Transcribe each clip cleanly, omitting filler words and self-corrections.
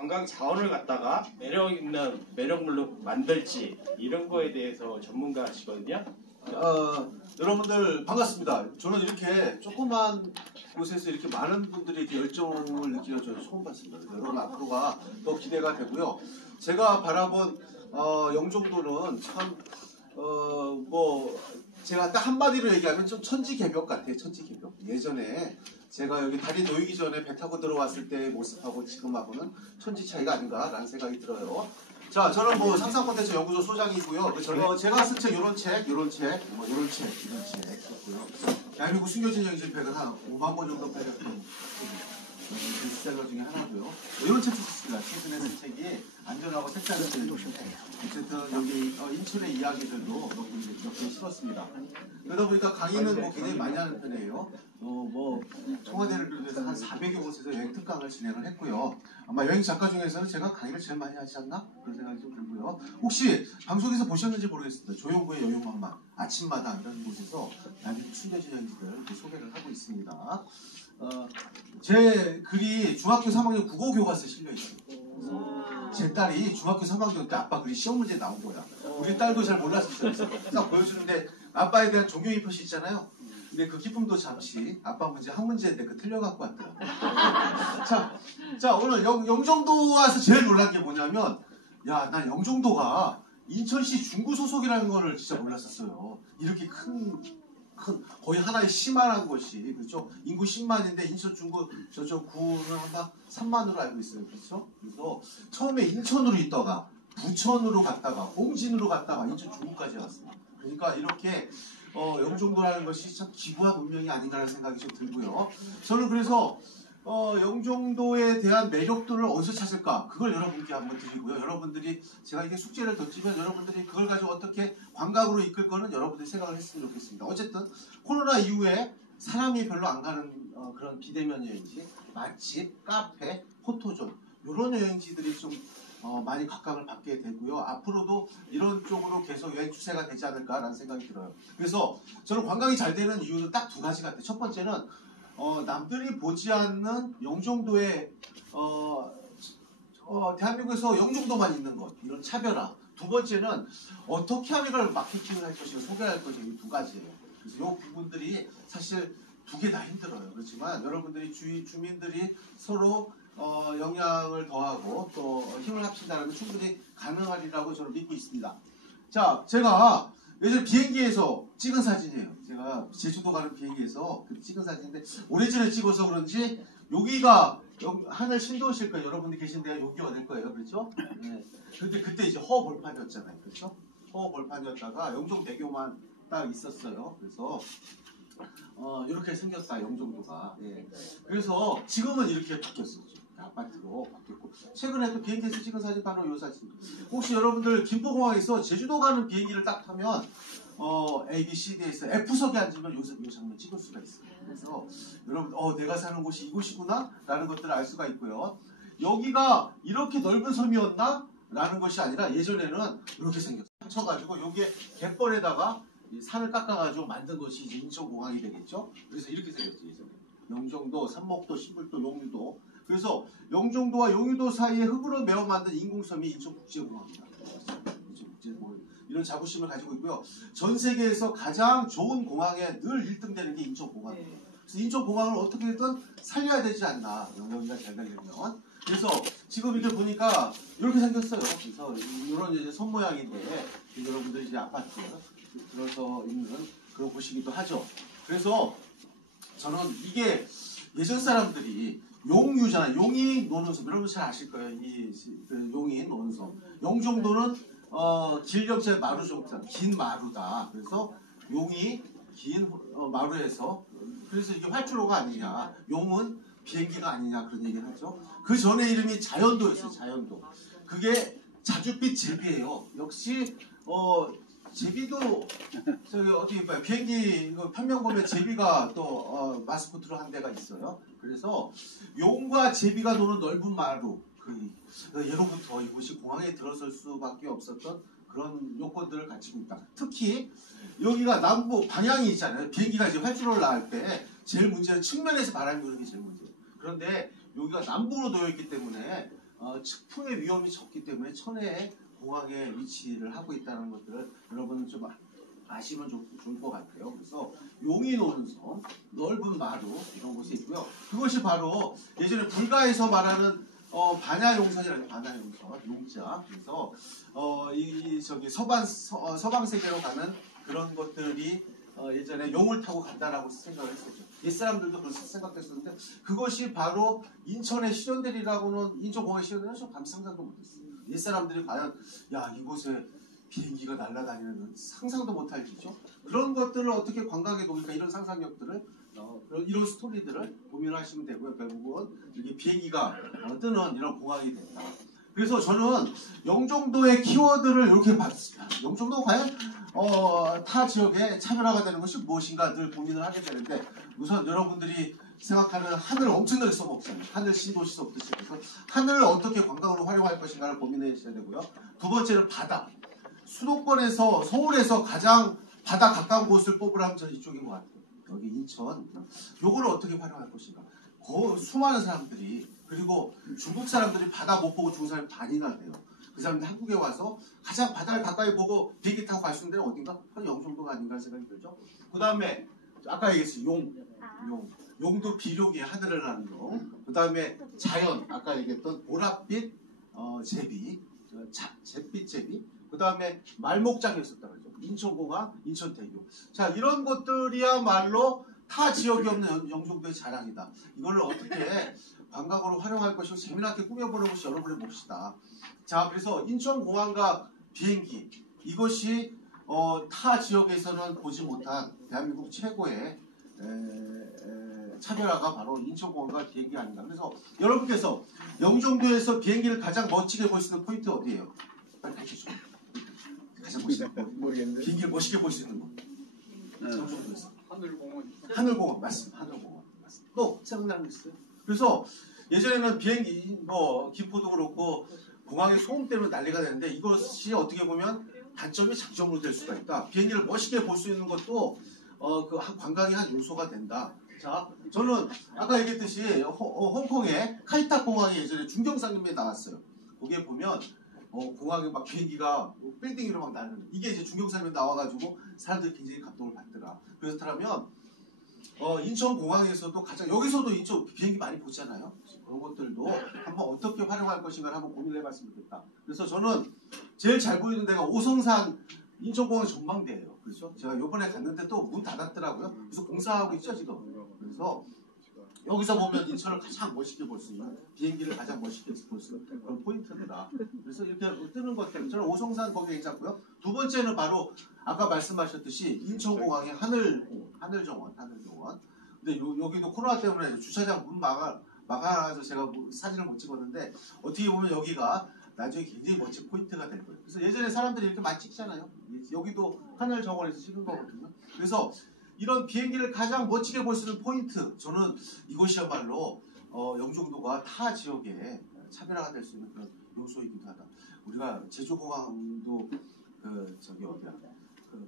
관광 자원을 갖다가 매력 있는 매력물로 만들지 이런 거에 대해서 전문가시거든요. 여러분들 반갑습니다. 저는 이렇게 조그만 곳에서 이렇게 많은 분들이 이렇게 열정을 느끼는 저는 처음 봤습니다. 여러분 앞으로가 더 기대가 되고요. 제가 바라본 영종도는 참 제가 딱 한마디로 얘기하면 좀 천지개벽 같아요. 천지개벽. 예전에 제가 여기 다리 놓이기 전에 배 타고 들어왔을 때의 모습하고 지금하고는 천지 차이가 아닌가라는 생각이 들어요. 자, 저는 상상 콘텐츠 연구소 소장이고요. 제가 쓴 책, 이런 책 썼고요. 대한민국 숨겨진 영지 배가 한 5만 권 정도 배렸던 베스트셀러 중에 하나고요. 이런 책도 썼습니다. 최근에 쓴 책이 안전하고 색다른 책. 어쨌든 여기 인천의 이야기들도 몇 개 실었습니다. 그러다 보니까 강의는 굉장히 많이 하는 편이에요. 청와대를 비롯해서 한 400여 곳에서 여행 특강을 진행을 했고요. 아마 여행 작가 중에서는 제가 강의를 제일 많이 하지 않나? 그런 생각이 좀 들고요. 혹시 방송에서 보셨는지 모르겠습니다. 조용구의 여유만만, 아침마당 이런 곳에서 대한민국 숨겨진 여행지들 소개를 하고 있습니다. 제 글이 중학교 3학년 국어 교과서에 실려 있어요. 제 딸이 중학교 3학년 때 아빠 글이 시험 문제에 나온 거야. 우리 딸도 잘 몰랐어요. 딱 보여주는데 아빠에 대한 존경의 표시 있잖아요. 근데 그 기쁨도 잠시 아빠 문제 한 문제인데 틀려갖고 왔더라고요. 자 오늘 영종도 와서 제일 놀란 게 뭐냐면 난 영종도가 인천시 중구 소속이라는 거를 진짜 몰랐었어요. 이렇게 큰 거의 하나의 시만한 곳이 그렇죠. 인구 10만인데 인천 중구 저쪽 구는 한 3만으로 알고 있어요. 그렇죠. 그래서 처음에 인천으로 있다가 부천으로 갔다가 홍진으로 갔다가 인천 중구까지 왔습니다. 그러니까 이렇게 영종도라는 것이 참 기구한 운명이 아닌가라는 생각이 좀 들고요. 저는 그래서 영종도에 대한 매력들을 어디서 찾을까? 그걸 여러분께 한번 드리고요. 여러분들이 제가 이게 숙제를 던지면 여러분들이 그걸 가지고 어떻게 관광으로 이끌 거는 여러분들이 생각을 했으면 좋겠습니다. 어쨌든 코로나 이후에 사람이 별로 안 가는 그런 비대면 여행지, 맛집, 카페, 포토존 이런 여행지들이 좀 많이 각광을 받게 되고요. 앞으로도 이런 쪽으로 계속 여행 추세가 되지 않을까라는 생각이 들어요. 그래서 저는 관광이 잘 되는 이유는 딱 두 가지 같아요. 첫 번째는 남들이 보지 않는 영종도에 대한민국에서 영종도만 있는 것, 이런 차별화. 두 번째는 어떻게 하면 이걸 마케팅을 할 것인가, 소개할 것인가, 이 두 가지예요. 그래서 이 부분들이 사실 두 개 다 힘들어요. 그렇지만 여러분들이 주민들이 서로 영향을 더하고 또 힘을 합친다면 충분히 가능하리라고 저는 믿고 있습니다. 자, 제가 예전에 비행기에서 찍은 사진이에요. 제가 제주도 가는 비행기에서 찍은 사진인데 오래전에 찍어서 그런지 여기가 하늘 신도실 거예요. 여러분들 계신 데가 여기가 될 거예요. 그렇죠? 네. 근데 그때 이제 허벌판이었잖아요. 그렇죠? 허벌판이었다가 영종대교만 딱 있었어요. 그래서 이렇게 생겼다 영종도가. 예. 그래서 지금은 이렇게 바뀌었어요. 아파트로 바뀌었고 최근에 또 비행기에서 찍은 사진 바로 이 사진. 혹시 여러분들 김포공항에서 제주도 가는 비행기를 딱 타면 A, B, C, D에서 F석에 앉으면 요 장면 찍을 수가 있어요. 그래서 여러분 내가 사는 곳이 이곳이구나 라는 것들을 알 수가 있고요. 여기가 이렇게 넓은 섬이었나? 라는 것이 아니라 예전에는 이렇게 생겼어요. 쳐가지고 여기에 갯벌에다가 산을 깎아가지고 만든 것이 이제 인천공항이 되겠죠. 그래서 이렇게 생겼죠. 예전에 영종도, 삼목도, 신불도, 용유도. 그래서 영종도와 용유도 사이에 흙으로 메워 만든 인공섬이 인천국제공항입니다. 이런 자부심을 가지고 있고요. 전 세계에서 가장 좋은 공항에 늘 1등 되는 게 인천공항이에요. 그래서 인천공항을 어떻게든 살려야 되지 않나. 여기가 잘 되려면. 그래서 지금 이렇게 보니까 이렇게 생겼어요. 그래서 이런 이제 손 모양인데 여러분들 이제 아파트 들어서 있는 그런 곳이기도 하죠. 그래서 저는 이게 예전 사람들이 용유잖아요. 용이 노는 섬. 여러분 잘 아실 거예요. 용이 노는 섬. 영종도는 길역제 마루종자, 긴 마루다. 그래서 용이 긴 마루에서 그래서 이게 활주로가 아니냐. 용은 비행기가 아니냐 그런 얘기를 하죠. 그 전에 이름이 자연도였어요. 자연도. 그게 자줏빛 제비예요. 역시 제비도 저기 어디 봐요. 비행기 편명 보면 제비가 또 마스코트로 한 데가 있어요. 그래서 용과 제비가 노는 넓은 마루. 예로부터 이곳이 공항에 들어설 수밖에 없었던 그런 요건들을 갖추고 있다. 특히 여기가 남부 방향이 있잖아요. 비행기가 이제 활주로를 나갈 때 제일 문제는 측면에서 바람이 부는 게 제일 문제예요. 그런데 여기가 남북으로 놓여 있기 때문에 측풍의 위험이 적기 때문에 천혜의 공항에 위치를 하고 있다는 것들을 여러분은 좀 아시면 좋을 것 같아요. 그래서 용이 노는 섬, 넓은 마루 이런 곳이 있고요. 그것이 바로 예전에 불가에서 말하는 반야용선이라는 반야용선, 용자. 그래서 서방 세계로 가는 그런 것들이 예전에 용을 타고 간다라고 생각을 했었죠. 옛사람들도 그렇게 생각했었는데 그것이 바로 인천의 시련들이라고는 인천공항의 시련들은 좀 감히 상상도 못했어요. 옛사람들이 과연 야 이곳에 비행기가 날아다니는 상상도 못할 일이죠. 그런 것들을 어떻게 관광에 녹일까 이런 상상력들을 이런 스토리들을 고민하시면 되고요. 결국은 이게 비행기가 뜨는 이런 공항이 된다. 그래서 저는 영종도의 키워드를 이렇게 봤습니다. 영종도 과연 타 지역의 차별화가 되는 것이 무엇인가 늘 고민을 하게 되는데 우선 여러분들이 생각하는 하늘 엄청나게 써먹잖아요. 하늘 신도시서부터 시작해서 하늘을 어떻게 관광으로 활용할 것인가를 고민해 주셔야 되고요. 두 번째는 바다. 수도권에서 서울에서 가장 바다 가까운 곳을 뽑으라면 저는 이쪽인 것 같아요. 여기 인천. 요거를 어떻게 활용할 것인가. 수많은 사람들이 그리고 중국 사람들이 바다 못 보고 죽은 사람이 반이나 돼요. 그 사람들이 한국에 와서 가장 바다를 가까이 보고 비행기 타고 갈 수 있는 데는 어딘가? 바로 영종도가 아닌가 생각이 들죠. 그 다음에 아까 얘기했어요. 용도 비룡이 하늘을 나는 용. 그 다음에 자연 아까 얘기했던 보랏빛 제비, 잿빛 제비. 그 다음에 말목장이었었다고 그러죠. 인천공항, 인천대교. 자 이런 것들이야말로 타 지역이 없는 영종도의 자랑이다. 이거를 어떻게 관광으로 활용할 것이고 재미나게 꾸며보는 것이 여러분의 몫이다. 자 그래서 인천공항과 비행기 이것이 타 지역에서는 보지 못한 대한민국 최고의 차별화가 바로 인천공항과 비행기 아닌가. 그래서 여러분께서 영종도에서 비행기를 가장 멋지게 볼 수 있는 포인트 어디예요? 빨리 밝혀주세요. 가장 멋있는 모르겠는데. 비행기를 멋있게 볼 수 있는 거. 영종도에서. 하늘공원 맞습니다. 하늘공원 맞습니다. 또 생각나는 게 있어요. 그래서 예전에는 비행기 김포도 그렇고 공항의 소음 때문에 난리가 되는데 이것이 어떻게 보면 단점이 장점으로 될 수가 있다. 비행기를 멋있게 볼 수 있는 것도 그 관광의 한 요소가 된다. 자, 저는 아까 얘기했듯이 홍콩의 카이타 공항이 예전에 중경상림에 나왔어요. 거기에 보면 공항에 막 비행기가 빌딩 위로 막 나는 이게 이제 중경상림에 나와가지고 사람들이 굉장히 감동을 받더라. 그렇다면 인천공항에서도 가장 여기서도 인천 비행기 많이 보잖아요. 그런 것들도 한번 어떻게 활용할 것인가를 한번 고민해봤으면 좋겠다. 그래서 저는 제일 잘 보이는 데가 오성산 인천공항 전망대예요. 그렇죠? 제가 요번에 갔는데 또 문 닫았더라고요. 그래서 공사하고 있죠 지금. 그래서 여기서 보면 인천을 가장 멋있게 볼 수 있는 비행기를 가장 멋있게 볼 수 있는 그런 포인트들이다. 그래서 이렇게 뜨는 것 때문에 저는 오성산 거기 괜찮고요. 두 번째는 바로 아까 말씀하셨듯이 인천공항의 하늘정원. 근데 여기도 코로나 때문에 주차장 문 막아서 제가 사진을 못 찍었는데 어떻게 보면 여기가 나중에 굉장히 멋진 포인트가 될 거예요. 그래서 예전에 사람들이 이렇게 많이 찍잖아요. 여기도 하늘정원에서 찍은 거거든요. 그래서 이런 비행기를 가장 멋지게 볼 수 있는 포인트, 저는 이것이야말로 영종도가 타 지역에 차별화가 될 수 있는 그런 요소이기도 하다. 우리가 제주공항도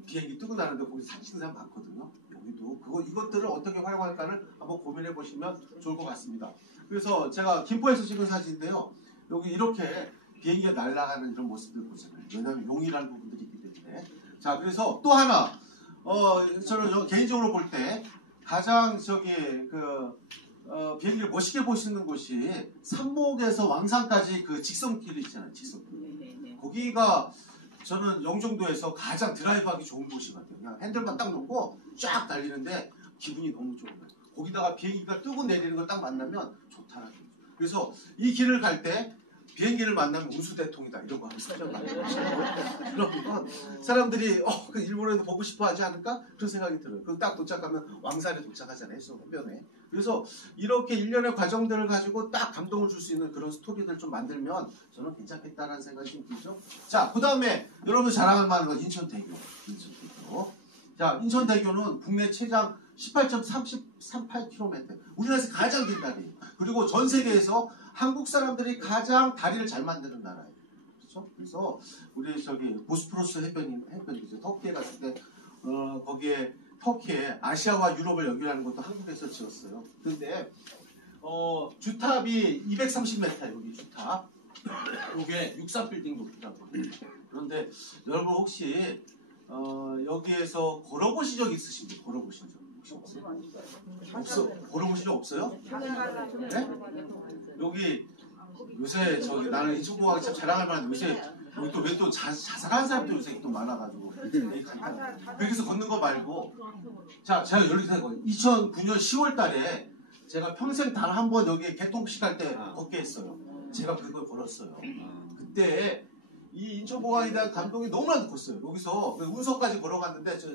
비행기 뜨고 나는데 거기 사진 찍는 사람 많거든요. 여기도 이것들을 어떻게 활용할까를 한번 고민해 보시면 좋을 것 같습니다. 그래서 제가 김포에서 찍은 사진인데요. 여기 이렇게 비행기가 날아가는 이런 모습들 보잖아요. 왜냐하면 용이라는 부분들이 있기 때문에. 자, 그래서 또 하나. 저는 개인적으로 볼 때 가장 비행기를 멋있게 볼 수 있는 곳이 삼목에서 왕산까지 그 직선길이 있잖아요. 직선길. 거기가 저는 영종도에서 가장 드라이브하기 좋은 곳이 같아요. 그냥 핸들만 딱 놓고 쫙 달리는데 기분이 너무 좋은 거예요. 거기다가 비행기가 뜨고 내리는 걸 딱 만나면 좋다라는 거죠. 그래서 이 길을 갈 때 비행기를 만나면 운수대통이다 이런 거 하면 그러면 사람들이 그 일본에도 보고 싶어 하지 않을까? 그런 생각이 들어요. 그럼 딱 도착하면 왕산에 도착하잖아요. 해변에. 그래서 이렇게 일련의 과정들을 가지고 딱 감동을 줄 수 있는 그런 스토리들을 좀 만들면 저는 괜찮겠다라는 생각이 좀 들죠. 자, 그 다음에 여러분 자랑할 만한 건 인천대교. 자, 인천대교는 국내 최장 18.38km. 우리나라에서 가장 긴 다리예요. 그리고 전 세계에서 한국 사람들이 가장 다리를 잘 만드는 나라예요. 그렇죠? 그래서 우리 보스포러스 해변이죠. 터키에 갔을 때 거기에 터키에 아시아와 유럽을 연결하는 것도 한국에서 지었어요. 그런데 주탑이 230m예요. 여기 주탑. 이게 63빌딩 높이라고. 그런데 여러분 혹시 여기에서 걸어보신 적 있으신가요? 걸어보신 적 혹시 없어요? 걸어보신 적 없어요? 네? 여기 요새 저기 나는 인천공항이 참 자랑할 만한 요새 여기 또 왜 또 자살한 사람들 요새 또 많아가지고 그래서 걷는 거 말고 자 제가 이렇게 생각해요. 2009년 10월달에 제가 평생 단 한 번 여기에 개통식 할 때 걷게 했어요. 제가 그걸 걸었어요. 그때 이 인천공항에 대한 감동이 너무나도 컸어요. 여기서 운석까지 걸어갔는데 저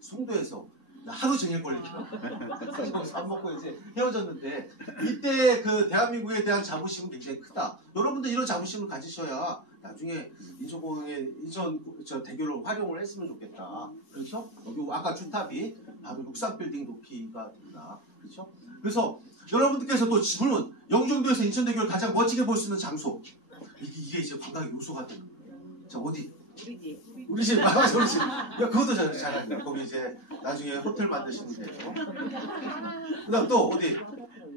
송도에서 하루 종일 걸리더라고요. 밥 먹고 이제 헤어졌는데 이때 그 대한민국에 대한 자부심은 굉장히 크다. 여러분들 이런 자부심을 가지셔야 나중에 인천 대교를 활용을 했으면 좋겠다. 그렇죠? 여기 아까 주탑이 바로 63빌딩 높이가 된다. 그렇죠? 그래서 여러분들께서 또 물론 영종도에서 인천대교를 가장 멋지게 볼 수 있는 장소 이게 이제 관광의 요소가 되는 거예요. 자 어디? 우리 집 맞아 우리 집. 야 그것도 잘합니다. 거기 이제 나중에 호텔 만드시면 돼요. 그다음 또 어디?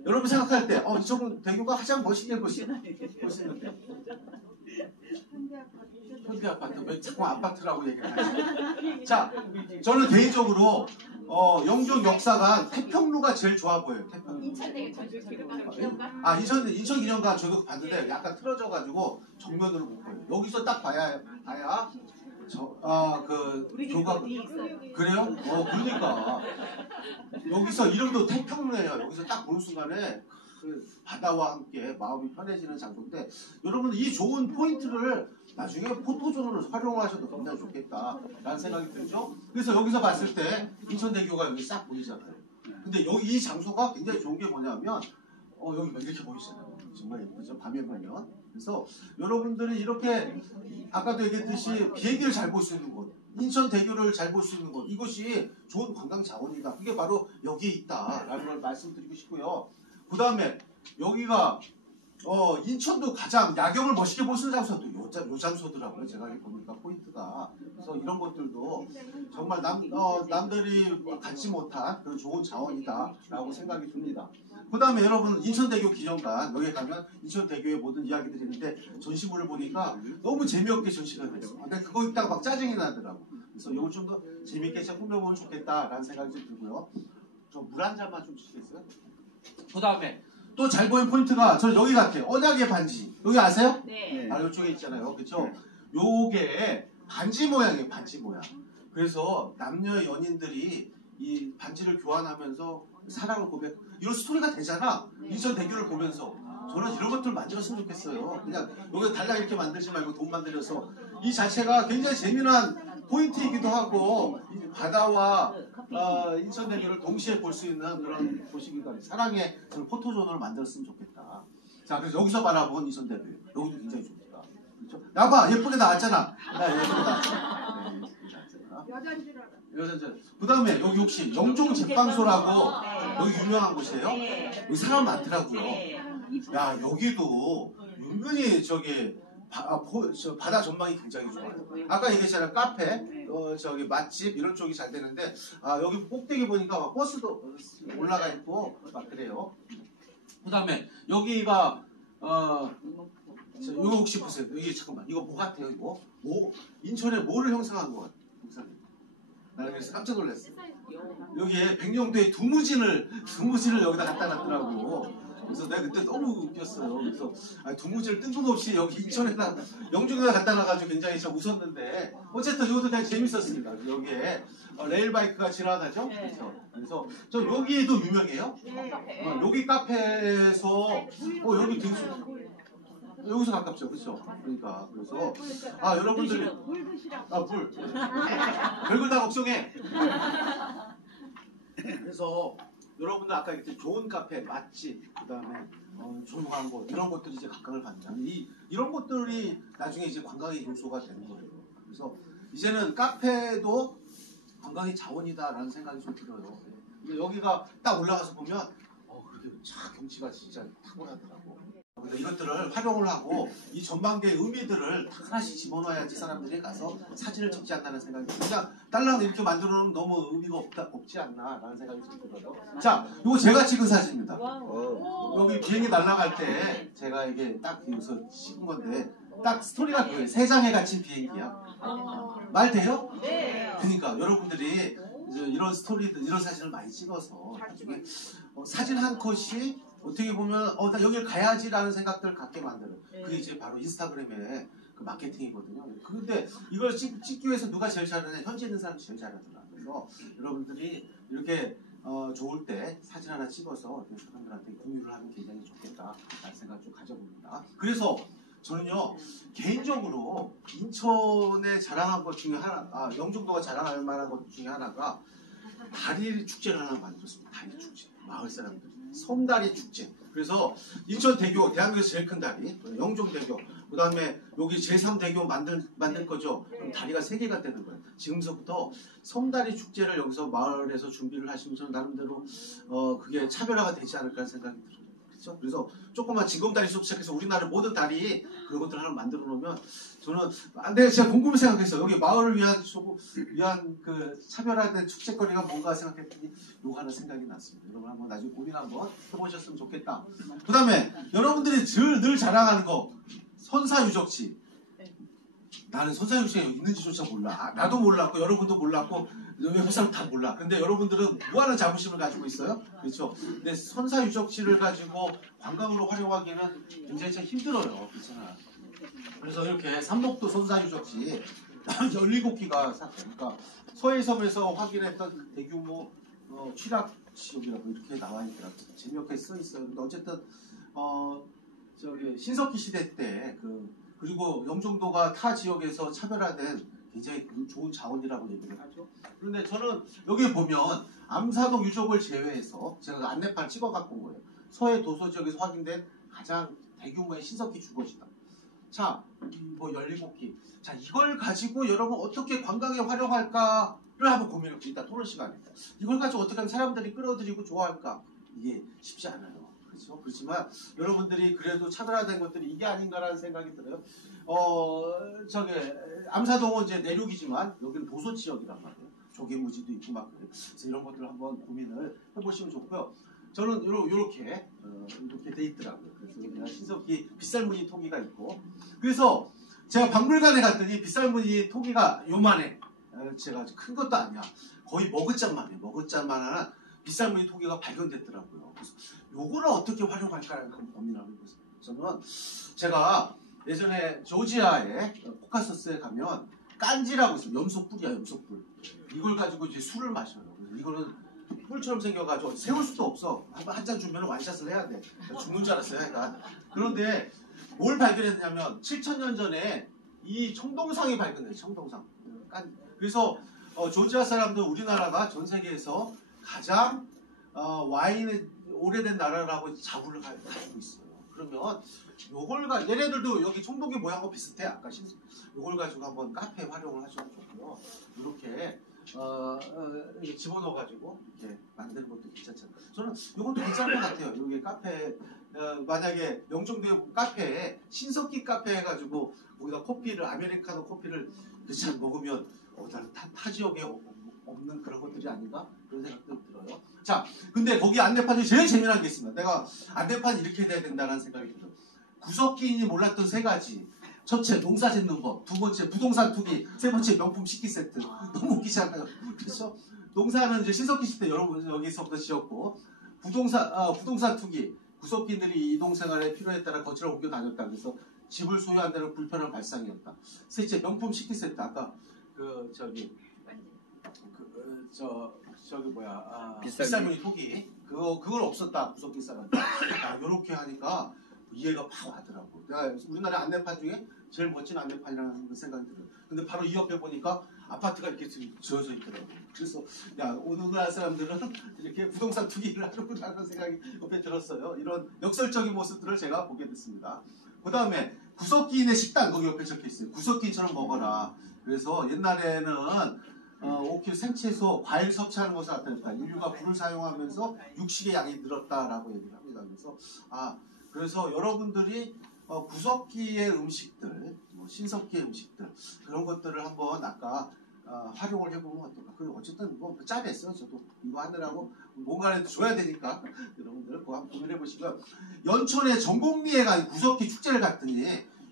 여러분 생각할 때 이쪽은 대교가 가장 멋있게 보시는데 현대아파트 왜 자꾸 아파트라고 얘기를 하지? 자 저는 개인적으로 영종 역사관 태평로가 제일 좋아 보여요. 태평로. 인천 기념관 저도 봤는데 약간 틀어져가지고 정면으로 못 보여요. 여기서 딱 봐야 그 교가 그래요? 그러니까 여기서 이름도 태평로예요. 여기서 딱 보는 순간에 그 바다와 함께 마음이 편해지는 장소인데 여러분 이 좋은 포인트를 나중에 포토존으로 활용하셔도 굉장히 좋겠다라는 생각이 들죠. 그래서 여기서 봤을 때 인천대교가 여기 싹 보이잖아요. 근데 여기 이 장소가 굉장히 좋은 게 뭐냐면 여기 이렇게 보이잖아요. 정말 예쁘죠. 밤에 보면. 그래서 여러분들이 이렇게 아까도 얘기했듯이 비행기를 잘 볼 수 있는 곳, 인천대교를 잘 볼 수 있는 곳, 이것이 좋은 관광 자원이다. 그게 바로 여기에 있다라는 걸 말씀드리고 싶고요. 그 다음에 여기가 인천도 가장 야경을 멋있게 볼 수 있는 장소도 요 장소더라고요. 제가 보니까 포인트가. 그래서 이런 것들도 정말 남들이 갖지 못한 그런 좋은 자원이다라고 생각이 듭니다. 그 다음에 여러분 인천대교 기념관 여기 가면 인천대교의 모든 이야기들이 있는데 전시물을 보니까 너무 재미없게 전시가 됐어요. 근데 그거 있다가 막 짜증이 나더라고. 그래서 이걸 좀 더 재미있게 꾸며보면 좋겠다라는 생각이 좀 들고요. 저 물 한 잔만 좀 주시겠어요? 그 다음에 또 잘 보이는 포인트가 저 여기 같아요. 언약의 반지. 여기 아세요? 네. 이쪽에 있잖아요. 그렇죠? 요게 반지 모양이에요. 반지 모양. 그래서 남녀 연인들이 이 반지를 교환하면서 사랑을 고백 이런 스토리가 되잖아. 인천대교를 보면서 저는 이런 것들 만들었으면 좋겠어요. 그냥 여기 달랑 이렇게 만들지 말고 돈만 들여서 이 자체가 굉장히 재미난 포인트이기도 하고 이 바다와 인천대교를 동시에 볼 수 있는 그런 곳이기도 하고 사랑의 포토존을 만들었으면 좋겠다. 자 그래서 여기서 바라본 인천대교 여기도 굉장히 좋다. 그렇죠? 나봐 예쁘게 나왔잖아. 예쁘게 나왔잖아. 여잔줄. 그 다음에 여기 혹시 영종 제빵소라고 여기 유명한 곳이에요? 여기 사람 많더라고요. 야 여기도 은근히 저기 바다 전망이 굉장히 좋아요. 아까 얘기했잖아요. 카페, 저기 맛집 이런 쪽이 잘 되는데 여기 꼭대기 보니까 막 버스도 올라가 있고 막 그래요. 그 다음에 여기가 이거 혹시 보세요. 여기 잠깐만 이거 뭐 같아요? 이거 인천에 뭐를 형상한 것 같아요? 나는 그래서 깜짝 놀랐어요. 여기에 백령도의 두무진을 여기다 갖다 놨더라고. 그래서 내가 그때 너무 웃겼어요. 그래서 두무진을 뜬금없이 여기 인천에다 영종에다 갖다 놔가지고 굉장히 좀 웃었는데 어쨌든 이것도 되게 재밌었습니다. 여기에 레일바이크가 지나가죠. 그래서 저 여기에도 유명해요. 여기 카페에서 여기 되게 여기서 가깝죠, 그렇죠? 그러니까 그래서 여러분들이 물 별걸 다 걱정해. 그래서 여러분들 아까 얘기했듯이 좋은 카페, 맛집, 그다음에 조용한 곳 이런 것들이 이제 각광을 받는다. 이런 것들이 나중에 이제 관광의 요소가 되는 거예요. 그래서 이제는 카페도 관광의 자원이다라는 생각이 좀 들어요. 근데 여기가 딱 올라가서 보면 그렇게 참 경치가 진짜 탁월하더라고. 이것들을 활용을 하고 이 전망대의 의미들을 다 하나씩 집어넣어야지 사람들이 가서 사진을 찍지 않나는 생각이 듭니다. 그냥 딸랑 이렇게 만들어 놓으면 너무 의미가 없지 않나라는 생각이 좀 들어요. 자, 이거 제가 찍은 사진입니다. 여기 비행기 날아갈 때 제가 이게 딱 여기서 찍은 건데 딱 스토리가 그거예요. 세장에 갇힌 비행기야. 말 돼요? 네. 그러니까 여러분들이 이제 이런 스토리들, 이런 사진을 많이 찍어서 나중에 사진 한 컷이 어떻게 보면 나 여길 가야지라는 생각들을 갖게 만드는 그게 이제 바로 인스타그램의 그 마케팅이거든요. 근데 이걸 찍기 위해서 누가 제일 잘하냐? 현재 있는 사람이 제일 잘하더라. 그래서 여러분들이 이렇게 좋을 때 사진 하나 찍어서 사람들한테 공유를 하면 굉장히 좋겠다라는 생각 좀 가져봅니다. 그래서 저는요 개인적으로 인천에 자랑한 것 중에 하나, 영종도가 자랑할 만한 것 중에 하나가 다리 축제를 하나 만들었습니다. 다리 축제, 마을 사람들이 섬다리 축제. 그래서 인천대교, 대한민국에서 제일 큰 다리, 영종대교, 그 다음에 여기 제3대교 만들 거죠. 그럼 다리가 3개가 되는 거예요. 지금서부터 섬다리 축제를 여기서 마을에서 준비를 하시면 저는 나름대로 그게 차별화가 되지 않을까 생각이 들어요. 그렇죠? 그래서 조그만 징검다리부터 시작해서 우리나라 모든 다리 그런 것들 하나 만들어 놓으면 저는 내가 제가 곰곰이 생각했어요. 여기 마을을 위한 그 차별화된 축제거리가 뭔가 생각했더니 요거 하나 생각이 났습니다. 여러분 한번 나중에 고민 한번 해보셨으면 좋겠다. 그 다음에 여러분들이 늘 자랑하는 거 선사유적지. 나는 선사유적지가 있는지조차 몰라. 나도 몰랐고 여러분도 몰랐고 외국 사람 다 몰라. 근데 여러분들은 무한한 자부심을 가지고 있어요. 그렇죠? 근데 선사유적지를 가지고 관광으로 활용하기는 굉장히 참 힘들어요. 그렇잖아. 그래서 이렇게 삼록도 선사유적지 17기가 그러니까 서해섬에서 확인했던 대규모 취락 지역이라고 이렇게 나와 있더라고요. 재미없게 써 있어요. 근데 어쨌든 신석기 시대 때 그리고 영종도가 타 지역에서 차별화된 굉장히 좋은 자원이라고 얘기를 하죠. 그런데 저는 여기 보면 암사동 유적을 제외해서 제가 그 안내판 찍어 갖고 온 거예요. 서해 도서 지역에서 확인된 가장 대규모의 신석기 주거지다. 자, 17기. 자, 이걸 가지고 여러분 어떻게 관광에 활용할까를 한번 고민을 이따 토론 시간입니다. 이걸 가지고 어떻게 하면 사람들이 끌어들이고 좋아할까? 이게 쉽지 않아요. 그렇죠? 그렇지만 여러분들이 그래도 차별화된 것들이 이게 아닌가라는 생각이 들어요. 암사동은 이제 내륙이지만 여기는 도서 지역이란 말이에요. 조개무지도 있고 막 그래요. 그래서 이런 것들을 한번 고민을 해보시면 좋고요. 저는 이렇게 돼 있더라고요. 그래서 신석기 빗살무늬 토기가 있고, 그래서 제가 박물관에 갔더니 빗살무늬 토기가 요만해. 제가 큰 것도 아니야. 거의 머그잔만 해. 머그잔만한 빗살무늬 토기가 발견됐더라고요. 그래서 요거를 어떻게 활용할까라는 고민을 하고 있어요. 저는 제가 예전에 조지아에 코카서스에 가면 깐지라고 있어요. 염소뿔이야, 염소뿔. 이걸 가지고 이제 술을 마셔요. 이거는 뿔처럼 생겨가지고 세울 수도 없어. 한 잔 주면 완샷을 해야 돼. 죽는 줄 알았어요. 그러니까. 그런데 뭘 발견했냐면 7,000년 전에 이 청동상이 발견돼요. 청동상. 그래서 조지아 사람들 우리나라가 전 세계에서 가장 와인의 오래된 나라라고 자부를 가지고 있어요. 그러면 요걸 얘네들도 여기 청동기 모양과 비슷해. 아까 요걸 가지고 한번 카페 활용을 하셔도 좋고요. 이렇게 이렇게 집어넣어가지고 이렇게 만드는 것도 괜찮잖아요. 저는 이것도 괜찮을 것 같아요. 여기 카페 만약에 영종도에 카페에 신석기 카페 해가지고 거기다 커피를 아메리카노 커피를 그냥 먹으면 다른 타 지역에 없는 그런 것들이 아닌가 그런 생각도 들어요. 자, 근데 거기 안내판이 제일 재미난 게 있습니다. 내가 안내판이 이렇게 돼야 된다는 생각이 들어요. 구석기인이 몰랐던 3가지. 첫째, 농사 짓는 법. 2번째, 부동산 투기. 3번째, 명품 식기 세트. 너무 웃기지 않아요? 그렇죠? 농사는 이제 신석기 시대 여러분 여기서부터 지었고, 부동산 투기. 구석기인들이 이동생활에 필요에 따라 거처를 옮겨 다녔다. 그래서 집을 소유한다는 불편한 발상이었다. 셋째, 명품 식기 세트. 아까 빗살무늬 토기. 그걸 없었다. 구석기 사람들. 이렇게 하니까 이해가 막 와더라고. 내가 우리나라 안내판 중에 제일 멋진 안내판이라는 생각이 들어요. 근데 바로 이 옆에 보니까 아파트가 이렇게 지어져 있더라고요. 그래서 우리나라 사람들은 이렇게 부동산 투기를 하는구나라는 생각이 옆에 들었어요. 이런 역설적인 모습들을 제가 보게 됐습니다. 그 다음에 구석기인의 식단 거기 옆에 적혀 있어요. 구석기인처럼 먹어라. 그래서 옛날에는 5kg 생채소, 과일 섭취하는 것을 나타냈다. 인류가 불을 사용하면서 육식의 양이 늘었다라고 얘기를 합니다. 그래서 여러분들이 구석기의 음식들, 신석기의 음식들 그런 것들을 한번 아까 활용을 해보면 어떨까. 그리고 어쨌든 뭐 짜냈어요. 저도 이거 하느라고 뭔가라도 줘야 되니까 여러분들 그거 한번 고민해 보시고요. 연천에 전곡리에 구석기 축제를 갔더니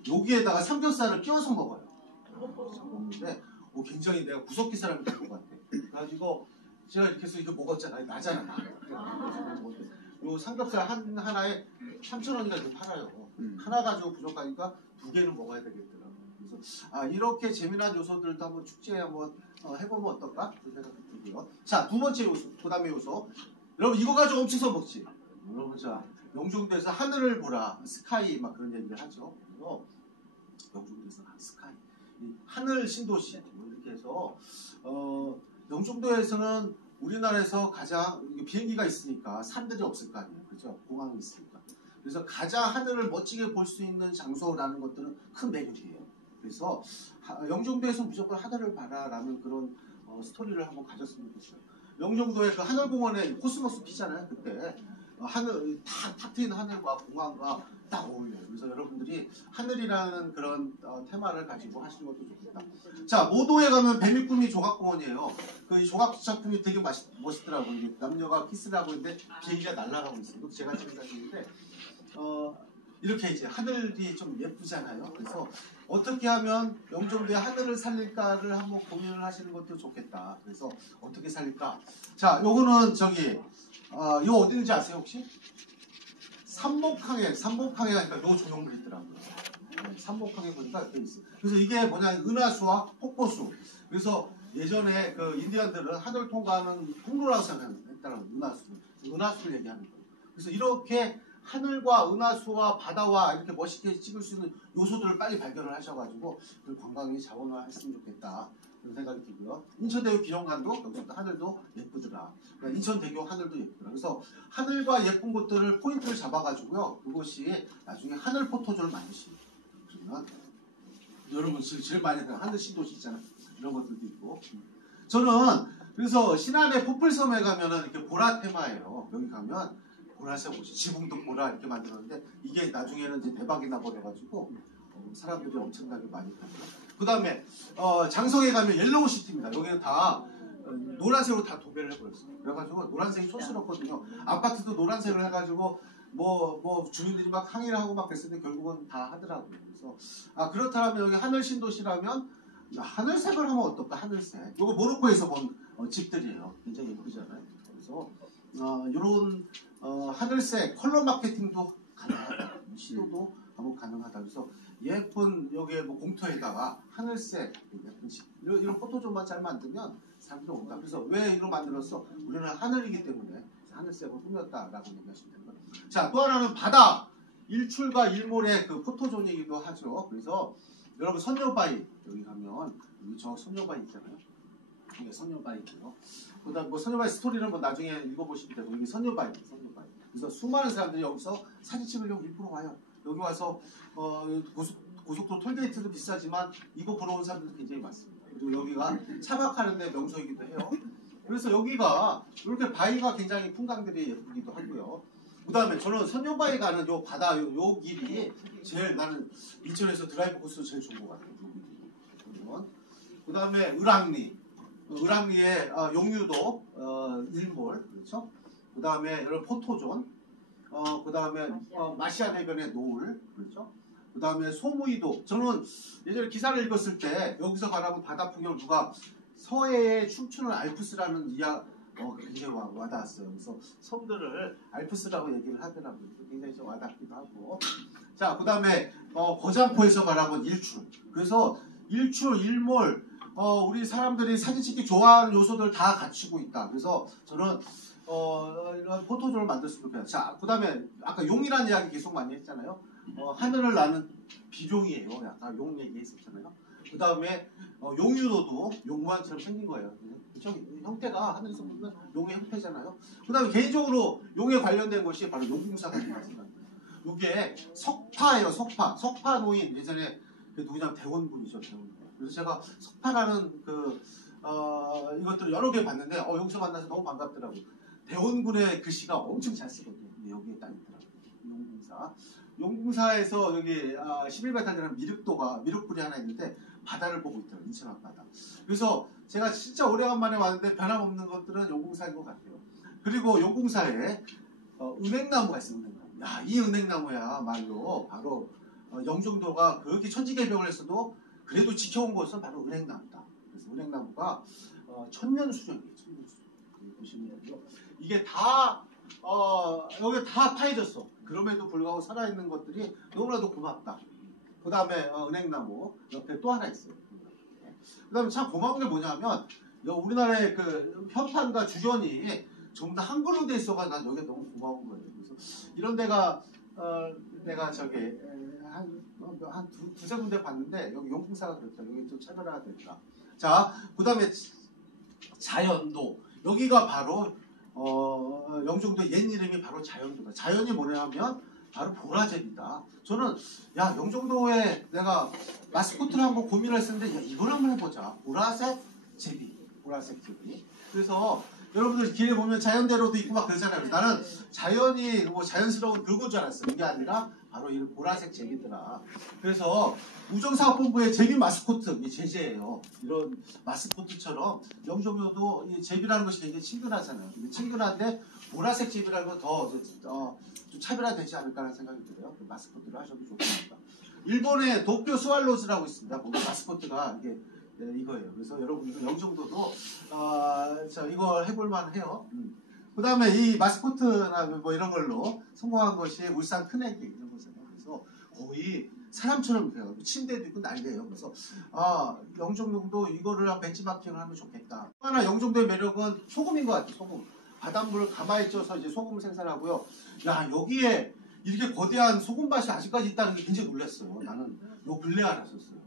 여기에다가 삼겹살을 끼워서 먹어요. 전곡리인데 굉장히 내가 구석기 사람이 된 것 같아. 그래가지고 제가 이렇게 해서 이거 먹었잖아요. 나잖아 나. 요 삼겹살 하나에 3,000원이나 이렇게 팔아요. 하나 가지고 부족하니까 2개는 먹어야 되겠더라고요. 그래서 이렇게 재미난 요소들도 한번 축제에 한번 해보면 어떨까? 그런 생각이 들고요. 자, 두 번째 요소, 그 다음에 요소. 여러분 이거 가지고 엄청 써먹지. 여러분 자, 영종도에서 하늘을 보라, 스카이 막 그런 얘기를 하죠. 그래서 영종도에서 스카이, 하늘 신도시 이렇게 해서 영종도에서는 우리나라에서 가장 비행기가 있으니까 산들이 없을 거 아니에요. 그죠? 공항이 있으니까. 그래서 가장 하늘을 멋지게 볼 수 있는 장소라는 것들은 큰 매력이에요. 그래서 영종도에서 무조건 하늘을 봐라라는 그런 스토리를 한번 가졌으면 좋겠어요. 영종도에 그 하늘공원에 코스모스 피잖아요. 그때 하늘 탁 트인 하늘과 공항과 딱 어울려요. 그래서 여러분들이 하늘이라는 그런 테마를 가지고 하시는 것도 좋겠다. 자, 모도에 가면 뱀이 꿈이 조각공원이에요. 그 조각 작품이 되게 멋있더라고요. 남녀가 키스를 하고 있는데 비행기가 날아가고 있어요. 이것도 제가 찍은 사진인데 이렇게 이제 하늘이 좀 예쁘잖아요. 그래서 어떻게 하면 영종도의 하늘을 살릴까를 한번 고민을 하시는 것도 좋겠다. 그래서 어떻게 살릴까? 자, 요거는 저기 이거 어디인지 아세요 혹시? 삼목항에 가니까 요 조형물이 있더라고요. 삼목항에 보니까 돼 있어요. 그래서 이게 뭐냐, 은하수와 폭포수. 그래서 예전에 그 인디언들은 하늘 통과하는 통로라고 생각했다는 은하수를 얘기하는 거예요. 그래서 이렇게 하늘과 은하수와 바다와 이렇게 멋있게 찍을 수 있는 요소들을 빨리 발견을 하셔가지고 그 관광이 자원화했으면 좋겠다. 그런 생각이 들고요. 인천대교 기념관도 여기서 하늘도 예쁘더라. 그러니까 인천대교 하늘도 예쁘더라. 그래서 하늘과 예쁜 곳들을 포인트를 잡아가지고요. 그것이 나중에 하늘 포토존을 만드시는. 그러면 여러분 제일 많이 하는 하늘 신도시 있잖아요. 이런 것들도 있고. 저는 그래서 신안의 포플섬에 가면은 이렇게 보라 테마예요. 여기 가면 보라색 옷이 지붕도 보라 이렇게 만들었는데 이게 나중에는 이제 대박이 나버려가지고 사람들이 엄청나게 많이 갑니다. 그 다음에 장성에 가면 옐로우 시티입니다. 여기는 다 노란색으로 다 도배를 해버렸어요. 그래가지고 노란색이 촌스럽거든요. 아파트도 노란색을 해가지고 뭐 주민들이 막 항의를 하고 막 그랬는데 결국은 다 하더라고요. 그래서 그렇다면 여기 하늘 신도시라면 하늘색을 하면 어떨까? 하늘색. 이거 모로코에서 본 집들이에요. 굉장히 예쁘잖아요. 그래서 이런 하늘색 컬러 마케팅도 가능하다. 시도도 한번 가능하다. 그래서 예쁜 여기에 뭐 공터에다가 하늘색 예쁜 집 이런 포토존만 잘 만들면 사람들이 온다. 그래서 왜 이런 만들었어? 우리는 하늘이기 때문에 하늘색으로 꾸몄다라고 얘기하시면 됩니다. 자, 또 하나는 바다. 일출과 일몰의 그 포토존이기도 하죠. 그래서 여러분 선녀바위 여기 가면 여기 저 선녀바위 있잖아요. 이게 선녀바위고요. 그다음 뭐 선녀바위 스토리는 뭐 나중에 읽어보시면 되고 이게 선녀바위. 그래서 수많은 사람들이 여기서 사진 찍으려고 일부러 와요. 여기 와서 고속도로 톨게이트도 비싸지만 이거 보러 온 사람들도 굉장히 많습니다. 그리고 여기가 차박하는데 명소이기도 해요. 그래서 여기가 이렇게 바위가 굉장히 풍광들이 예쁘기도 하고요. 그 다음에 저는 선녀바위 가는 요 바다 요 길이 제일 나는 인천에서 드라이브 코스 제일 좋은 것 같아요. 그 다음에 을왕리에 용유도 일몰 그렇죠. 그 다음에 여러분 포토존, 그 다음에 마시아대변의 노을, 그렇죠? 그 다음에 소무이도. 저는 예전에 기사를 읽었을 때 여기서 가라면 바다 풍경을 누가 서해에 춤추는 알프스라는 굉장히 와닿았어요. 그래서 섬들을 알프스라고 얘기를 하더라고요. 굉장히 좀 와닿기도 하고. 자, 그 다음에 거장포에서 바라본 일출. 그래서 일출, 일몰, 우리 사람들이 사진 찍기 좋아하는 요소들 다 갖추고 있다. 그래서 저는 이런 포토존을 만들었으면 좋겠어요. 자, 그 다음에 아까 용이라는 이야기 계속 많이 했잖아요. 하늘을 나는 비룡이에요. 약간 용 얘기했었잖아요. 그 다음에 용유도도 용 모양처럼 생긴 거예요. 그쵸? 형태가 하늘에서 보면 용의 형태잖아요. 그 다음에 개인적으로 용에 관련된 것이 바로 용궁사가 생각합니다. 이게 석파예요. 석파 노인. 예전에 그 누구냐면 대원군이죠. 대원군. 그래서 제가 석파라는 이것들을 여러 개 봤는데 여기서 만나서 너무 반갑더라고요. 대원군의 글씨가 엄청 잘 쓰거든요. 여기에 딱 있더라고요. 용궁사. 용궁사에서 여기 11바탈리언 미륵불이 하나 있는데 바다를 보고 있더라고요. 인천 앞바다. 그래서 제가 진짜 오래간만에 왔는데 변함없는 것들은 용궁사인 것 같아요. 그리고 용궁사에 은행나무가 있어요. 은행나무. 야, 이 은행나무야말로 바로 영종도가 그렇게 천지개벽을 했어도 그래도 지켜온 것은 바로 은행나무다. 그래서 은행나무가 천년수령이에요. 천년수령. 보시면 되고요. 이게 다 여기 다 파해졌어. 그럼에도 불구하고 살아있는 것들이 너무나도 고맙다. 그 다음에 은행나무 옆에 또 하나 있어요. 그 다음에 참 고마운 게 뭐냐면 우리나라의 그 현판과 주전이 전부 다 한글로 돼 있어가 난 여기가 너무 고마운 거예요. 그래서 이런 데가 내가 저기 한 두세 군데 봤는데 여기 용궁사가 그랬다. 여기 좀 차별화가 됐다. 자, 그 다음에 자연도. 여기가 바로 영종도 옛 이름이 바로 자연도다. 자연이 뭐냐면 바로 보라제비다. 저는 야 영종도에 내가 마스코트를 한번 고민을 했었는데 야 이걸 한번 해보자. 보라색 제비. 보라색 제비. 그래서 여러분들 길에 보면 자연대로도 있고 막 그러잖아요. 나는 자연이 뭐 자연스러운 그런 줄 알았어요. 이게 아니라 바로 이 보라색 제비더라. 그래서 우정사업본부의 제비 마스코트 이 제재예요. 이런 마스코트처럼 영종도도 이 제비라는 것이 굉장히 친근하잖아요. 근데 친근한데 보라색 제비라는 건 더 좀 차별화되지 않을까라는 생각이 들어요. 마스코트를 하셔도 좋습니다. 일본의 도쿄 스왈로즈라고 있습니다. 거기 마스코트가 이게 이거예요. 그래서 여러분들 영종도도 이걸 해볼만 해요. 그 다음에 이 마스코트나 뭐 이런 걸로 성공한 것이 울산 큰애기 이런 거잖아요. 그래서 거의 사람처럼 돼요. 침대도 있고 난리예요. 그래서 영종도도 이거를 벤치마킹을 하면 좋겠다. 하나 영종도의 매력은 소금인 것 같아요. 소금. 바닷물을 가마에 쪄서 이제 소금 생산하고요. 야 여기에 이렇게 거대한 소금밭이 아직까지 있다는 게 굉장히 놀랐어요. 나는 요 근래 알았었어요.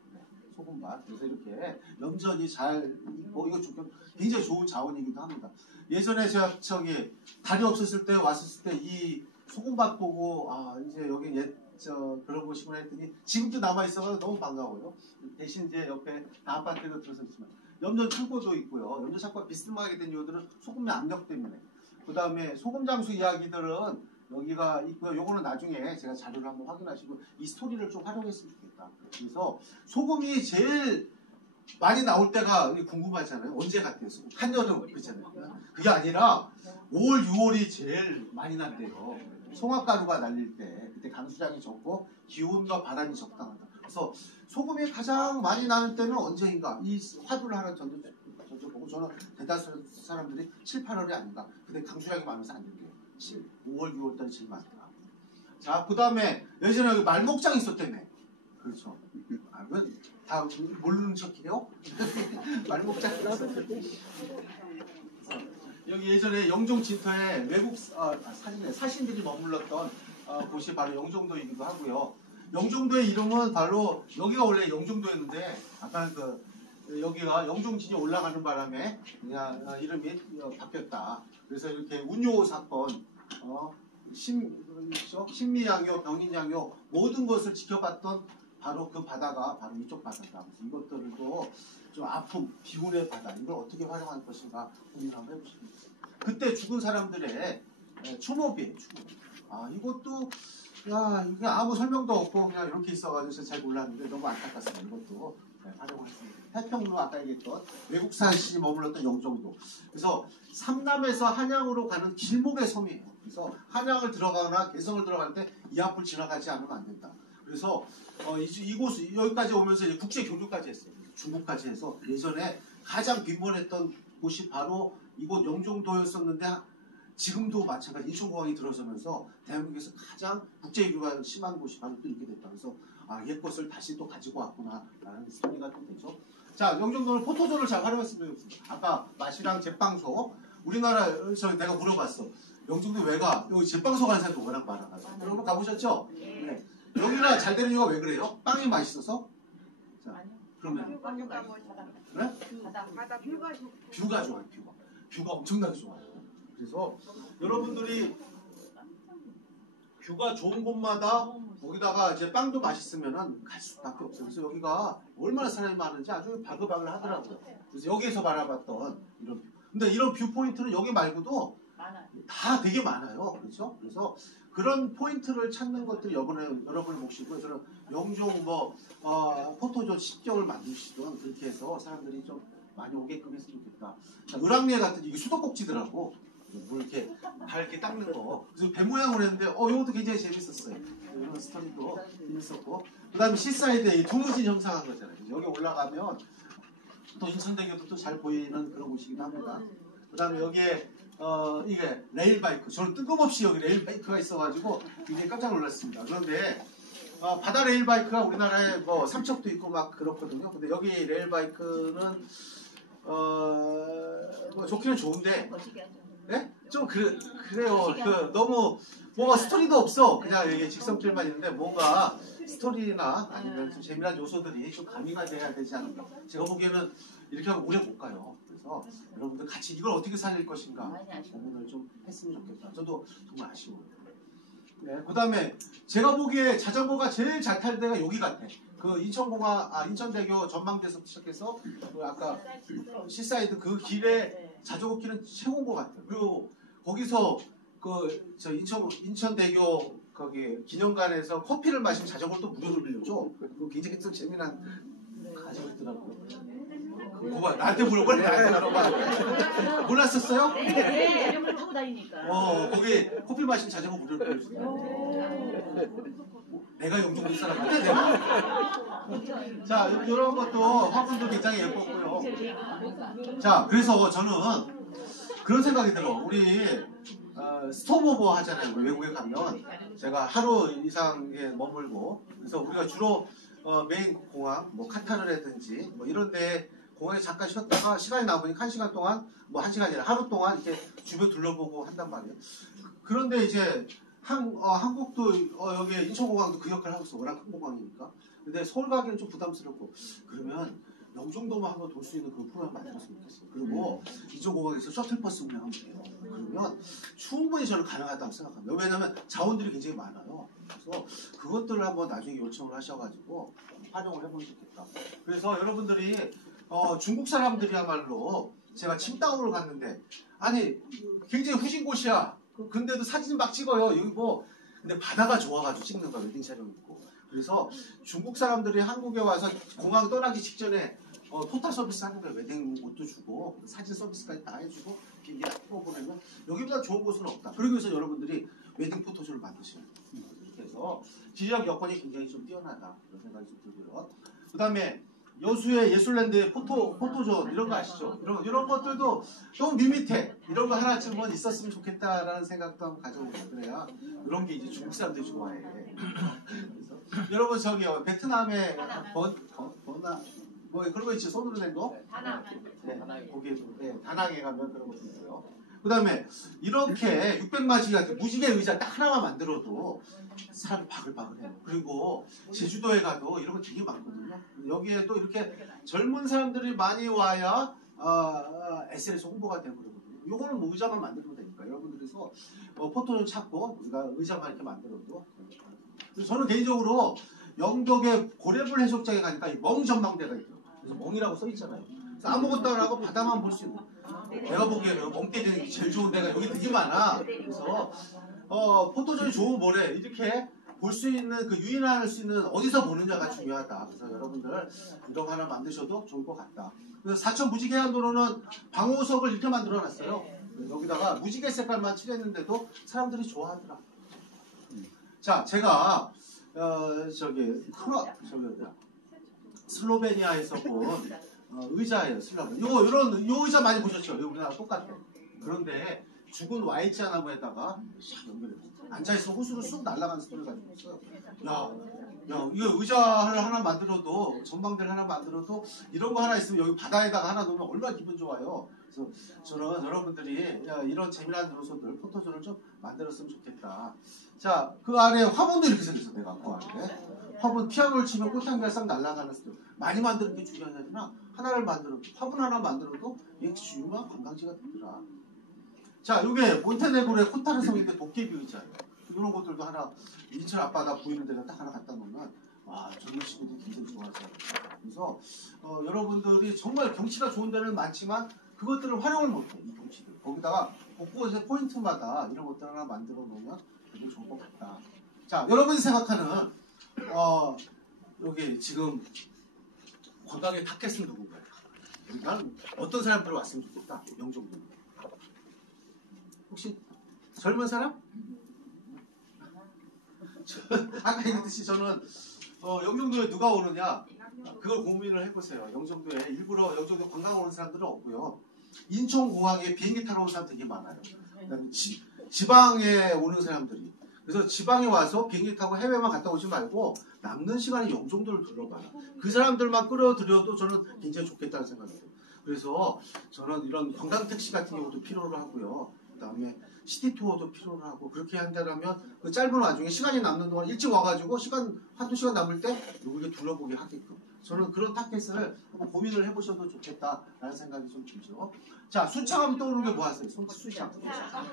소금밭. 그래서 이렇게 염전이 잘 이거 굉장히 좋은 자원이기도 합니다. 예전에 제가 달이 없었을 때 왔었을 때 이 소금밭 보고 이제 여기 그런 곳이구나 했더니 지금도 남아있어서 너무 반가워요. 대신 이제 옆에 다 아파트가 들어섰지만 염전 창고도 있고요. 염전 창고가 비스듬하게 된 이유들은 소금의 압력 때문에. 그 다음에 소금 장수 이야기들은 여기가 있고요. 요거는 나중에 제가 자료를 한번 확인하시고 이 스토리를 좀 활용했으면 좋겠다. 그래서 소금이 제일 많이 나올 때가 궁금하잖아요. 언제 같아요? 소금. 한여름 그렇잖아요. 그게 아니라 5월, 6월이 제일 많이 난대요. 송화가루가 날릴 때 그때 강수량이 적고 기온과 바람이 적당하다. 그래서 소금이 가장 많이 나는 때는 언제인가? 이 화두를 하나 던져보고 저는 대다수 사람들이 7, 8월이 아닌가. 근데 강수량이 많아서 안 된대요. 5월, 6월 때는 제일 많다. 자, 그 다음에 예전에 여기 말목장 있었다며. 그렇죠. 다 모르는 척해요? 말목장 있었다며. 여기 예전에 영종 진터에 외국 사신들이 머물렀던 곳이 바로 영종도이기도 하고요. 영종도의 이름은 바로 여기가 원래 영종도였는데 아까는 여기가 영종진이 올라가는 바람에 그냥 이름이 바뀌었다. 그래서 이렇게 운요 사건, 신미양요, 병인양요 모든 것을 지켜봤던 바로 그 바다가 바로 이쪽 바다다. 그래서 이것들도 좀 아픔, 비운의 바다 이걸 어떻게 활용할 것인가 고민 한번 해보십니다. 그때 죽은 사람들의 추모비예요. 추모. 이것도 이게 아무 설명도 없고 그냥 이렇게 있어가지고 제가 잘 몰랐는데 너무 안타깝습니다. 이것도 활용했습니다. 태평로 아까 얘기했던 외국사시 머물렀던 영종도. 그래서 삼남에서 한양으로 가는 길목의 섬이에요. 그래서 한양을 들어가거나 개성을 들어갈 때 이 앞을 지나가지 않으면 안 된다. 그래서 이곳 여기까지 오면서 이제 국제 교류까지 했어요. 중국까지 해서 예전에 가장 빈번했던 곳이 바로 이곳 영종도였었는데 지금도 마찬가지 인천공항이 들어서면서 대한민국에서 가장 국제 교류가 심한 곳이 바로 또 이렇게 됐다. 그래서 옛것을 다시 또 가지고 왔구나라는 스토리가 또 되죠. 자, 영종도는 포토존을 잘 활용했으면 좋겠습니다. 아까 맛이랑 제빵소 우리나라에서 내가 물어봤어. 영종도 왜 가? 여기 제빵소 가는 사람도 워낙 많아가지고. 여러분 가보셨죠? 네. 여기가 잘 되는 이유가 왜 그래요? 빵이 맛있어서? 자, 그러면 그래? 뷰가 좋아요. 뷰가 엄청나게 좋아요. 그래서 여러분들이 뷰가 좋은 곳마다 거기다가 이제 빵도 맛있으면은 갈 수밖에 없어요. 그래서 여기가 얼마나 사람이 많은지 아주 바글바글 하더라고요. 그래서 여기에서 바라봤던 이런 뷰. 근데 이런 뷰 포인트는 여기 말고도 다 되게 많아요. 그렇죠? 그래서 그런 포인트를 찾는 것들이 여러분의 몫이고요. 저는 영종 포토존 10개월 만드시던 그렇게 해서 사람들이 좀 많이 오게끔 했으면 좋겠다. 자, 을왕리에 갔더니 이게 수도꼭지더라고. 물 이렇게 발 이렇게 닦는 거. 그래서 배 모양으로 했는데 이것도 굉장히 재밌었어요. 이런 스토리도 재밌었고. 그 다음에 시사이드에 이 두무진 형상한 거잖아요. 여기 올라가면 또 인천대교도 또 잘 보이는 그런 곳이긴 합니다. 그 다음에 여기에 이게 레일바이크. 저는 뜬금없이 여기 레일바이크가 있어가지고 굉장히 깜짝 놀랐습니다. 그런데 바다 레일바이크가 우리나라에 뭐 삼척도 있고 막 그렇거든요. 근데 여기 레일바이크는 뭐 좋기는 좋은데, 네? 좀 그래요. 너무 뭔가 스토리도 없어. 그냥 이게 직선길만 있는데 뭔가 스토리나 아니면 좀 재미난 요소들이 좀 가미가 돼야 되지 않을까. 제가 보기에는 이렇게 하면 오래 못 가요. 그래서 여러분들 같이 이걸 어떻게 살릴 것인가 고민을 좀 했으면 좋겠다. 저도 정말 아쉬워요. 네, 그 다음에 제가 보기에 자전거가 제일 잘 탈 데가 여기 같아. 그 인천대교 전망대에서 시작해서 그 아까 시사이드 그 길에 자전거 길은 최고인 것 같아요. 그리고 거기서 저 인천대교 거기 기념관에서 커피를 마시면 자전거를 또 무료로 빌려줘. 그거 굉장히 좀 재미난 가지고 있더라고요. 그거 봐, 나한테 물어봐. 나한테 물어봐. 몰랐었어요? 네, 자전거 타고 다니니까. 거기 커피 마시면 자전거 무료로 빌려주더라고요. 내가 영종 될 사람 같아, 내가. 자, 이런 것도 화분도 굉장히 예뻤고요. 자, 그래서 저는 그런 생각이 들어. 우리 스톱오버 하잖아요. 외국에 가면 제가 하루 이상에 머물고, 그래서 우리가 주로 메인 공항, 뭐 카타르라든지 뭐 이런데 공항에 잠깐 쉬었다가 시간이 남으니까 1시간 동안, 뭐 1시간이 아니라 하루 동안 이렇게 주변 둘러보고 한단 말이에요. 그런데 이제 한국도 여기 인천공항도 그 역할을 하고 있어. 워낙 큰 공항이니까. 근데 서울 가기는 좀 부담스럽고, 그러면 영종도만 한번 돌 수 있는 그런 프로그램 만들었으면 좋겠어요. 그리고 이쪽 공항에서 셔틀버스 운행하면 돼요. 그러면 충분히 저는 가능하다고 생각합니다. 왜냐하면 자원들이 굉장히 많아요. 그래서 그것들을 한번 나중에 요청을 하셔가지고 활용을 해보면 좋겠다. 그래서 여러분들이 중국 사람들이야말로 제가 칭다오를 갔는데, 아니 굉장히 후진 곳이야. 근데도 사진 막 찍어요. 여기 뭐 근데 바다가 좋아가지고 찍는 거야. 웨딩 촬영 있고. 그래서 중국 사람들이 한국에 와서 공항 떠나기 직전에 포타 서비스 하는 거예요. 웨딩 옷도 주고 사진 서비스까지 다 해주고 비행기 타고 보내면 여기보다 좋은 곳은 없다. 그러기 위해서 여러분들이 웨딩 포토존을 만드셔야 돼요. 이렇게 해서 지리적 여건이 굉장히 좀 뛰어나다. 그런 생각이 좀 들고요. 그 다음에 여수의 예술랜드의 포토존 이런 거 아시죠? 이런 것들도 너무 밋밋해. 이런 거 하나쯤은 있었으면 좋겠다라는 생각도 한번 가져보고 그래야 이런 게 이제 중국 사람들이 좋아해. 그래서 여러분 저기 베트남의 버나 뭐 그런 거 있죠? 손으로 된 거? 다낭. 네, 거기에 다낭에 가면 그런 것도 있고요. 그 다음에 이렇게 600마지가 무지개 의자 딱 하나만 만들어도 사람이 바글바글해요. 그리고 제주도에 가도 이런 거 되게 많거든요. 여기에 또 이렇게 젊은 사람들이 많이 와야 SNS 홍보가 되고 그러거든요. 요거는 뭐 의자만 만들면 되니까 여러분들께서 포토존 찾고 우리가 의자만 이렇게 만들어도. 그래서 저는 개인적으로 영덕의 고래불 해수욕장에 가니까 멍 전망대가 있어요. 그래서 멍이라고 써 있잖아요. 그래서 아무것도 안 하고 바다만 볼 수 있는. 내가 보기에는 멍 때리는 게 제일 좋은 데가 여기 되게 많아. 그래서 포토존이 좋은 모래 이렇게 볼 수 있는 그 유인할 수 있는 어디서 보느냐가 중요하다. 그래서 여러분들 이런 거 하나 만드셔도 좋을 것 같다. 그래서 사천 무지개 한도로는 방호석을 이렇게 만들어놨어요. 여기다가 무지개 색깔만 칠했는데도 사람들이 좋아하더라. 자, 제가 슬로베니아에서 본 의자예요. 요 의자 많이 보셨죠? 우리나라 똑같아. 그런데 죽은 Y자 나무에다가 연결해서 앉아있어 호수로 쑥 날아가는 소리를 가지고 있어요. 야, 이거 의자를 하나 만들어도 전망대를 하나 만들어도 이런 거 하나 있으면 여기 바다에다가 하나 놓으면 얼마나 기분 좋아요. 그래서 저는 여러분들이 이런 재미난 요소들 포토존을 좀 만들었으면 좋겠다. 자, 그 안에 화분도 이렇게 생겼어. 내가 그 안에 화분 피아노를 치면 꽃향기가 싹 날아가는 스타일. 많이 만드는 게 중요한 게 아니라 하나를 만들어도 화분 하나 만들어도 이게 유명한 관광지가 되더라. 자, 이게 몬테네그로의 코타르 성인데 도깨비 의자예요. 이런 것들도 하나 인천 앞바다 보이는 데가 딱 하나 갖다 놓으면 와, 젊은 친구들이 굉장히 좋아하죠. 그래서 여러분들이 정말 경치가 좋은 데는 많지만 그것들을 활용을 못해. 이 경치들. 거기다가 곳곳에 포인트마다 이런 것들 하나 만들어 놓으면 되게 좋을 것 같다. 자, 여러분이 생각하는 여기 지금 관광의 타겟은 누군가요? 난 어떤 사람들이 왔으면 좋겠다. 영종도. 혹시 젊은 사람? 아까 얘기했듯이 저는 영종도에 누가 오느냐 그걸 고민을 해보세요. 영종도에 일부러 영종도 관광 오는 사람들은 없고요. 인천공항에 비행기 타러 오는 사람 되게 많아요. 그다음에 지방에 오는 사람들이. 그래서 지방에 와서 비행기 타고 해외만 갔다 오지 말고 남는 시간에 영종도를 둘러봐라. 그 사람들만 끌어들여도 저는 굉장히 좋겠다는 생각이 들어요. 그래서 저는 이런 관광 택시 같은 경우도 필요로 하고요. 그다음에 시티 투어도 필요로 하고 그렇게 한다면 그 짧은 와중에 시간이 남는 동안 일찍 와가지고 한두 시간 남을 때 여기를 둘러보게 하게끔 저는 그런 타겟을 한번 고민을 해보셔도 좋겠다라는 생각이 좀 들죠. 자, 수창하면 떠오르는 게 뭐 하세요? 수창.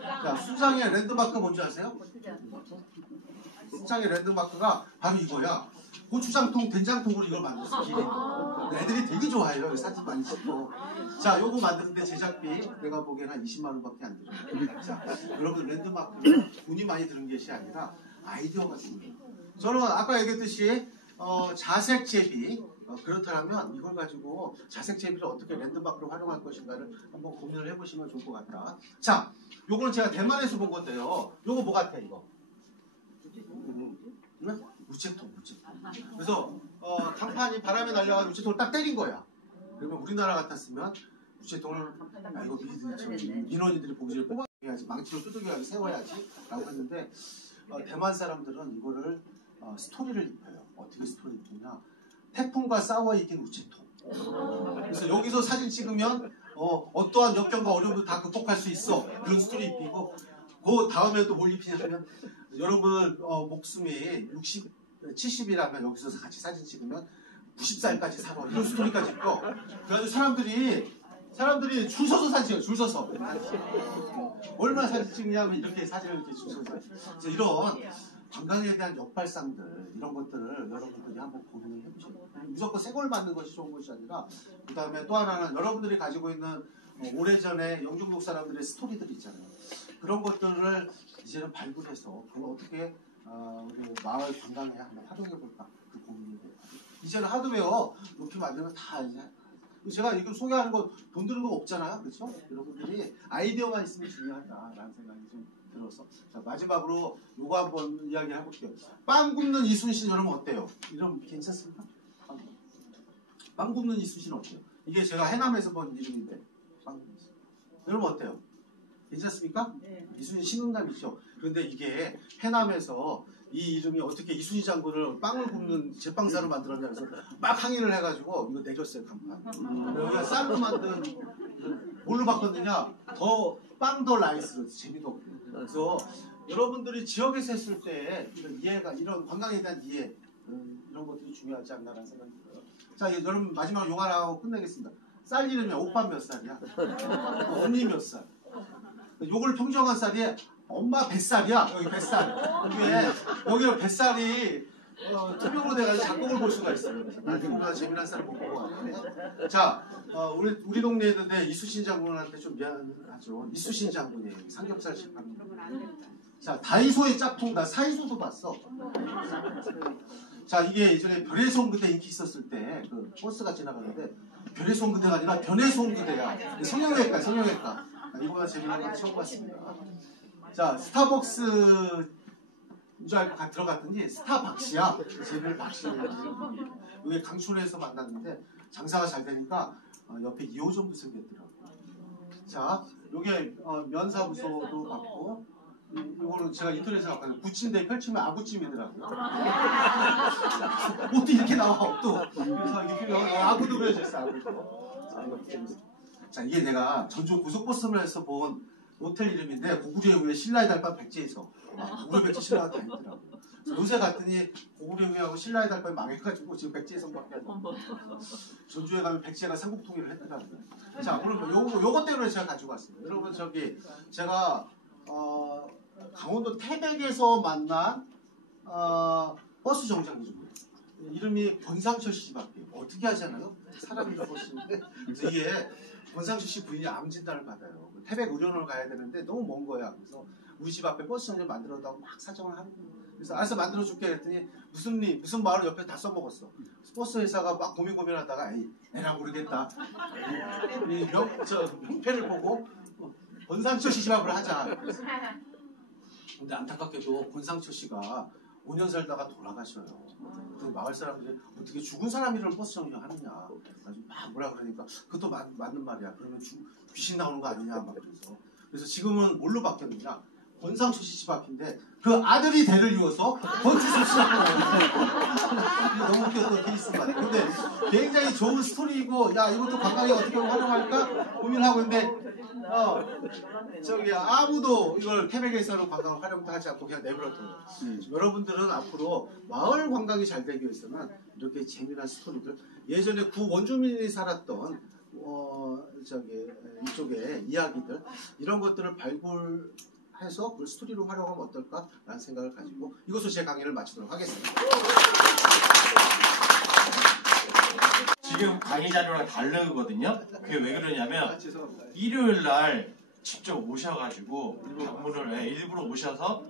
자, 수창의 랜드마크 뭔지 아세요? 수창의 랜드마크가 바로 이거야. 고추장통, 된장통으로 이걸 만들었어. 기계. 애들이 되게 좋아해요. 사진 많이 찍고. 자, 요거 만드는데 제작비 내가 보기엔 한 20만 원밖에 안 들어요. 자, 여러분 랜드마크는 돈이 많이 드는 것이 아니라 아이디어가 중요해요. 저는 아까 얘기했듯이 자색 제비 그렇다면 이걸 가지고 자색 제비를 어떻게 랜드마크로 활용할 것인가를 한번 고민을 해보시면 좋을 것 같다. 자, 요거는 제가 대만에서 본 건데요. 요거 뭐 같아 이거? 우체통. 그래서 강판이 바람에 날려가지고 우체통을 딱 때린 거야. 그러면 우리나라 같았으면 우체통을 이거 민원인들이 봉지를 뽑아야지 망치로 두들겨야지 세워야지 라고 했는데 대만 사람들은 이거를 스토리를 입혀요. 어떻게 스토리를 입히냐? 태풍과 싸워 이긴 우체통. 그래서 여기서 사진 찍으면 어떠한 역경과 어려움도 다 극복할 수 있어. 그런 스토리 입히고 그 다음에 또 뭘 입히냐면 여러분 목숨이 70이라면 여기서 같이 사진 찍으면 90살까지 살아. 이런 스토리까지 있고. 그래가지고 사람들이 줄 서서 사진 찍어요. 줄 서서. 얼마나 사진 찍냐면 이렇게 사진을 이렇게 줄 서서. 그래서 이런 관광에 대한 역발상들 이런 것들을 여러분들이 한번 고민을 해보셔야 돼요. 무조건 새 걸 만든 것이 좋은 것이 아니라 그 다음에 또 하나는 여러분들이 가지고 있는 오래전에 영종도 사람들의 스토리들 있잖아요. 그런 것들을 이제는 발굴해서 그걸 어떻게 우리 마을 관광에 한번 활용해볼까 그 고민이 돼요. 이제는 하드웨어 이렇게 만들면 다 이제 제가 이거 소개하는 거 돈 드는 거 없잖아요. 그렇죠? 여러분들이 아이디어가 있으면 중요하다라는 생각이 좀 들어서 자, 마지막으로 요거 한번 이야기 해볼게요. 빵 굽는 이순신 여러분 어때요? 이름 괜찮습니까? 빵 굽는 이순신 어때요? 이게 제가 해남에서 본 이름인데 빵 굽는 이순신. 여러분 어때요? 괜찮습니까? 네. 이순신 신흥남이죠. 그런데 이게 해남에서 이 이름이 어떻게 이순신 장군을 빵을 굽는 제빵사로 만들었냐 해서 막 항의를 해가지고 이거 내줬어요 간판. 여기가 쌀로 만든 뭘로 바꿨느냐 빵 더 라이스로 재미도 없고. 그래서 여러분들이 지역에서 했을 때 이런 이해가 이런 관광에 대한 이해 이런 것들이 중요하지 않나라는 생각이 들어요. 자, 여러분 마지막 용 하나 하고 끝내겠습니다. 쌀 이름이 오빠 몇 살이야? 언니 몇 살? 요걸 평정한 쌀이 엄마 뱃살이야. 여기 뱃살. 여기 뱃살이 투명으로 돼가지고 작곡을 볼 수가 있어요. 얼마나 재미난 쌀을 못 보고 왔는데. 자, 우리 동네에 있는데 이수신 장군한테 좀 미안하죠. 이수신 장군이에요. 삼겹살 식당. 자, 다이소의 짝퉁 나 사이소도 봤어. 자, 이게 예전에 별의 손그대 인기 있었을 때 그 버스가 지나가는데 별의 손그대가 아니라 변의 손그대야. 성형외과. 이거보다 재미난 건 처음 봤습니다. 자, 스타벅스인 줄 알고 들어갔더니 스타박시야. 재미를 박시. 여기 강촌에서 만났는데 장사가 잘 되니까 옆에 2호점도 생겼더라고요. 자, 요게 면사무소도 받고 이거는 제가 인터넷에서 봤거든요. 붙임대 펼치면 아구찜이더라고요. 옷도 이렇게 나와, 옷도. 그래서 이렇게 아구도 그려져 있어, 아구. 자, 이게 내가 전주 고속버스에서 본 호텔 이름인데 고구려 후에 신라의 달밤 백제에서 고구려 백제 신라가 다 있더라고요. 요새 갔더니 고구려 후에하고 신라의 달밤이 망해가지고 지금 백제에서밖에 안 돼요. 전주에 가면 백제가 삼국통일을 했더라고요. 자, 그럼 요거 때문에 제가 가지고 왔어요. 여러분 제가 강원도 태백에서 만난 버스 정장이죠. 이름이 권상철 씨밖에 어떻게 하잖아요? 사람이 버스인데 그래서 이게 권상철 씨 부인이 암 진단을 받아요. 태백 의료원을 가야 되는데 너무 먼 거야. 그래서 우리 집 앞에 버스 정류장 만들어다고 막 사정을 하는 거예요. 그래서 알아서 만들어줄게 했더니 무슨 마을 옆에 다 써먹었어. 버스 회사가 막 고민하다가 에이 내가 모르겠다. 이 형패를 보고 권상철 씨 집앞을 하자. 근데 안타깝게도 권상철 씨가 5년 살다가 돌아가셔요. 그 마을 사람들이 어떻게 죽은 사람 이름을 버스 정류하느냐. 막 뭐라 그러니까 그것도 맞는 말이야. 그러면 귀신 나오는 거 아니냐 막 그래서 지금은 뭘로 바뀌었느냐. 권상철 씨 집 앞인데 그 아들이 대를 이어서 권지수 씨라고 너무 웃겼던 케이스만. 근데 굉장히 좋은 스토리이고 야 이것도 관광에 어떻게 활용할까 고민하고 있는데 아무도 이걸 태백에서는 관광을 활용도 하지 않고 그냥 내버려둔 거예요. 여러분들은 앞으로 마을 관광이 잘 되기 위해서는 이렇게 재미난 스토리들 예전에 구 원주민이 살았던 이쪽에 이야기들 이런 것들을 발굴해서 그걸 스토리로 활용하면 어떨까라는 생각을 가지고 이것으로 제 강의를 마치도록 하겠습니다. 지금 강의 자료랑 다르거든요. 그게 왜 그러냐면 일요일 날 직접 오셔가지고 방문을 일부러 오셔서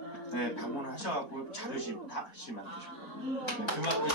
방문을 하셔가지고 자료실 다시 만드셨거든요. 그만큼